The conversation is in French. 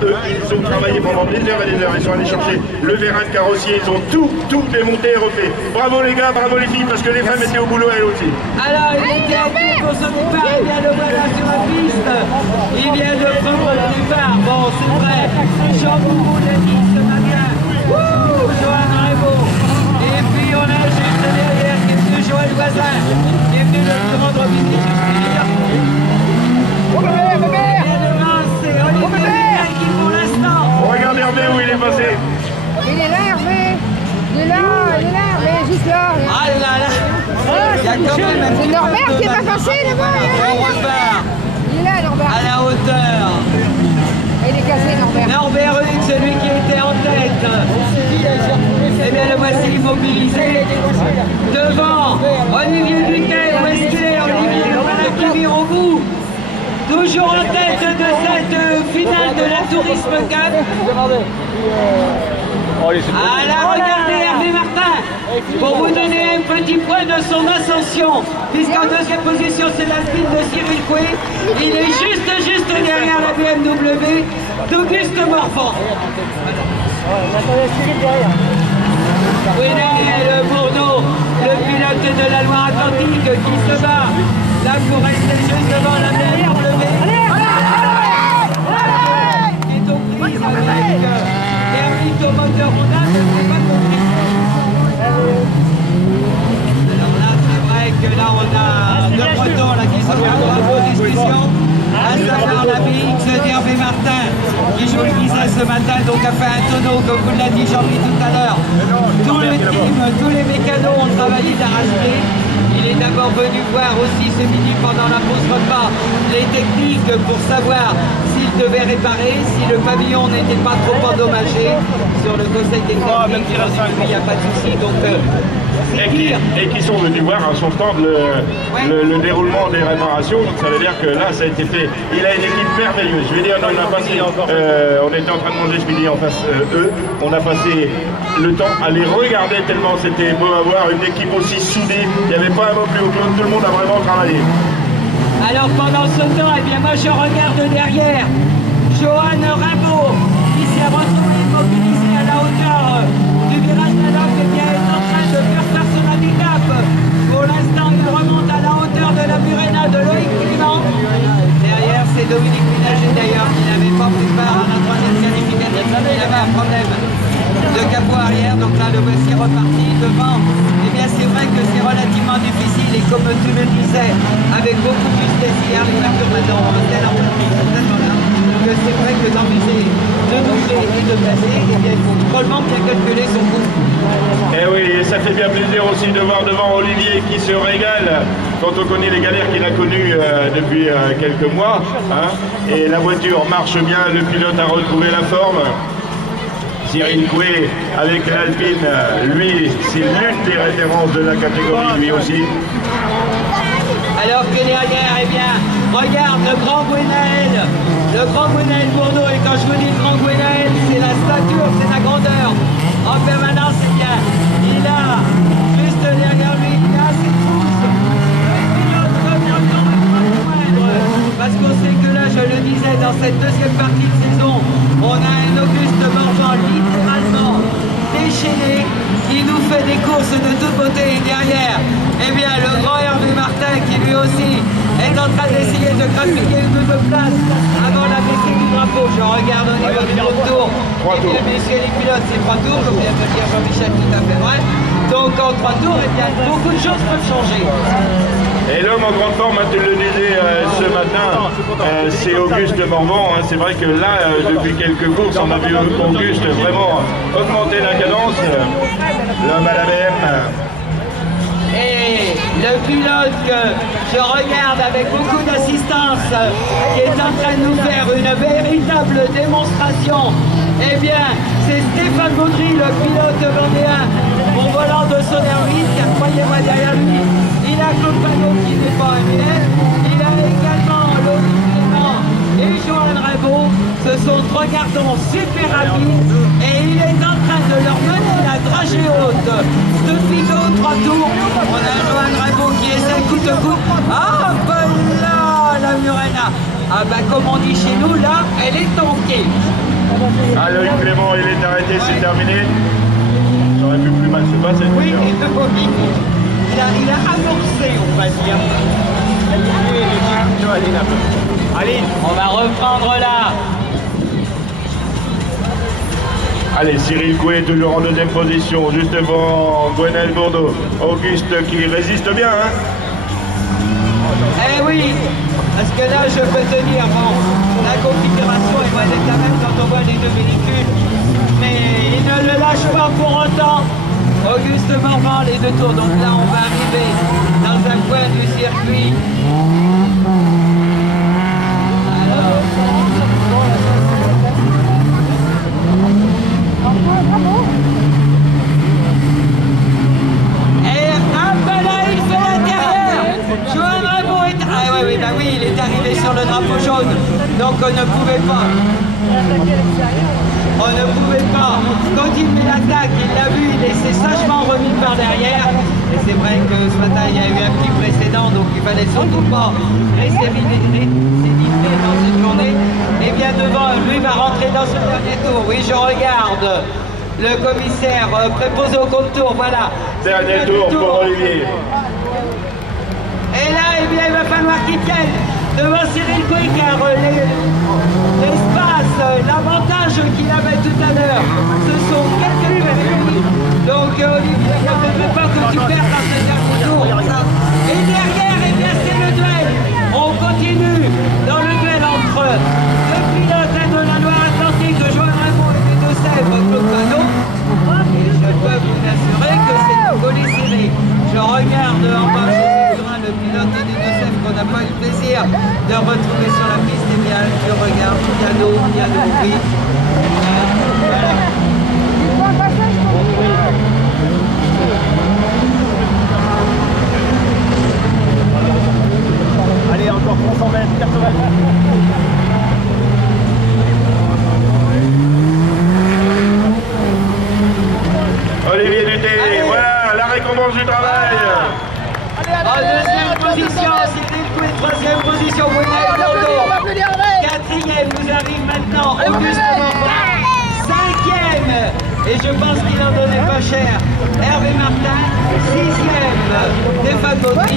Eux, ils ont travaillé pendant des heures et des heures, ils sont allés chercher le vérin de carrossier, ils ont tout démonté et refait. Bravo les gars, bravo les filles, parce que les femmes étaient au boulot elles aussi. Alors il était actif pour son départ, il vient de voilà sur la piste, il vient de prendre le départ, bon c'est vrai, Jean-Boubou l'a dit ce matin, Johan Raybaud, et puis on a juste derrière qui est venu Joël Voisin, qui est venu de rendre visite jusqu'à Regardez Hervé où il est passé. Il est là Hervé. Il est là Hervé, juste là. Ah là là. Il y a quand même un C'est Norbert qui est pas passé là-bas. On repart. Il est là Norbert. À la hauteur. Il est cassé Norbert. Norbert Hugues, celui qui était en tête. Eh bien le voici immobilisé. Devant Olivier Buquet. Où est-ce qu'il est Olivier? On a qui vire au bout. Toujours en tête de cette finale de la Tourisme Cup. Ah là, regardez Hervé Martin, pour vous donner un petit point de son ascension, puisqu'en deuxième position c'est la file de Cyril Coué. Il est juste derrière la BMW d'Auguste Morvan. Brunel Bourneau, le pilote de la Loire-Atlantique qui se bat là pour rester juste devant la BMW. Qui est aux prises avec Hermite au moteur Honda, je ne sais pas compris. Alors là, c'est vrai que là, on a deux Bretons là, qui sont en bonne discussion, à savoir la BX d'Hervé Martin, qui joue le Grisel ce matin, donc a fait un tonneau, comme vous l'a dit Jean-Louis tout à l'heure. Tout le team, tous les mécanos ont travaillé d'arrache-pied. Il est d'abord venu voir aussi ce midi pendant la pause repas les techniques pour savoir s'il devait réparer, si le pavillon n'était pas trop endommagé. Sur le conseil technique, il n'y a pas de souci. Donc, et qui sont venus voir à son stand le déroulement des réparations. Donc ça veut dire que là ça a été fait. Il a une équipe merveilleuse. Je veux dire, on a passé, on était en train de manger ce midi en face eux. On a passé le temps à les regarder tellement c'était beau à voir une équipe aussi soudée. Il n'y avait pas un mot plus haut que l'autre, tout le monde a vraiment travaillé. Alors pendant ce temps, eh bien moi je regarde derrière Johan Raybaud qui s'est retrouvé mobilisé à la hauteur du virage d'Aloc et qui est en train de faire face son handicap. Pour l'instant, il remonte à la hauteur de la Burena de Loïc Clément. Derrière, c'est Dominique Ménager d'ailleurs qui n'avait pas pris part à la troisième qualificative. Il avait un problème de capot arrière, donc là le voici reparti devant. Eh bien c'est vrai que c'est relativement difficile et comme tu le disais, avec beaucoup plus d'essais, les voitures maintenant ont telle tellement là, que c'est vrai que d'envisager de doubler et de passer, eh bien il faut probablement bien calculer son coût. Et oui, et ça fait bien plaisir aussi de voir devant Olivier qui se régale quand on connaît les galères qu'il a connues depuis quelques mois. Hein, et la voiture marche bien, le pilote a retrouvé la forme. Cyril Coué avec l'Alpine, lui, c'est l'une des références de la catégorie, lui aussi. Alors que derrière, eh bien, regarde le grand Gwenaël Bourneau, et quand je vous dis le grand Gwenaël, c'est la stature, c'est la grandeur. En permanence, eh bien, il a, juste derrière lui, il a ses trousses. Parce qu'on sait que là, je le disais, dans cette deuxième partie de saison, on a un Auguste Morvan littéralement déchaîné qui nous fait des courses de toute beauté. Et derrière, eh bien, le grand Hervé Martin qui lui aussi est en train d'essayer de grappiller une de place avant la baissée du drapeau. Je regarde au niveau du tour. Eh bien, messieurs les pilotes, c'est 3 tours, comme vient de le dire Jean-Michel, tout à fait vrai. Donc en 3 tours, eh bien, beaucoup de choses peuvent changer. Et l'homme en grande forme, tu le disais ce matin, c'est Auguste Morvan. Hein. C'est vrai que là, depuis quelques courses, on a vu Auguste vraiment augmenter la cadence. L'homme à la BM. Et le pilote que je regarde avec beaucoup d'assistance, qui est en train de nous faire une véritable démonstration, eh bien, c'est Stéphane Baudry, le pilote vendéen, au volant de son R8, car croyez-moi derrière lui, il a Compagnon qui n'est pas un miel, il a également Loïc Clément et Johan Raybaud. Ce sont 3 gardons super rapides et il est en train de leur mener la dragée haute depuis 2 ou 3 tours. On a Johan Raybaud qui essaie coûte que coûte. Ah ben là, la Murena. Ah ben comme on dit chez nous, là, elle est tankée. Ah, Loïc Clément, il est arrêté, c'est terminé. Ça aurait pu plus mal se passer. Oui, oui. Il a amorcé, on va dire. Allez, on va reprendre là. Allez, Cyril Coué toujours en deuxième position, juste devant Gwenel Bourdeau. Auguste qui résiste bien, hein? Eh oui, parce que là, je peux te dire, bon, la configuration est moins la même quand on voit les deux véhicules, mais il ne le lâche pas pour autant. Auguste Morvan, les deux tours, donc là, on va arriver dans un coin du circuit. Oui, il est arrivé sur le drapeau jaune, donc on ne pouvait pas. On ne pouvait pas continuer l'attaque, il l'a vu, il s'est sagement remis par derrière. Et c'est vrai que ce matin, il y a eu un petit précédent, donc il fallait surtout pas récidiver dans cette journée. Et bien devant, lui va rentrer dans ce dernier tour. Oui, je regarde le commissaire préposé au compte-tour, voilà. Dernier tour pour Olivier. Et là, eh bien, il va falloir qu'il tienne devant Cyril Coué, car l'espace, l'avantage qu'il avait tout à l'heure, ce sont quelques minutes. Donc, Olivier, il ne faudrait pas que tu perdes dans ce dernier tour. Et derrière, eh bien, c'est le duel. On continue dans le duel entre le pilote de la Loire-Atlantique, Joël Raymond et les Deux-Sèvres, Claude Panot. Et je peux vous assurer que c'est un colis serré. Je regarde en bas. Le pilote des Deux-Sèvres qu'on n'a pas eu le plaisir de retrouver sur la piste, et bien je regarde piano, oui. Voilà. Allez, encore 300 mètres, 80 mètres. Olivier Duté, voilà la récompense du travail. En deuxième position, Cyril Coué, troisième position, Gwenel Bourdeau. Quatrième, nous arrive maintenant Auguste Morvan. Cinquième, et je pense qu'il en donnait pas cher, Hervé Martin. Sixième, Stéphane Baudry.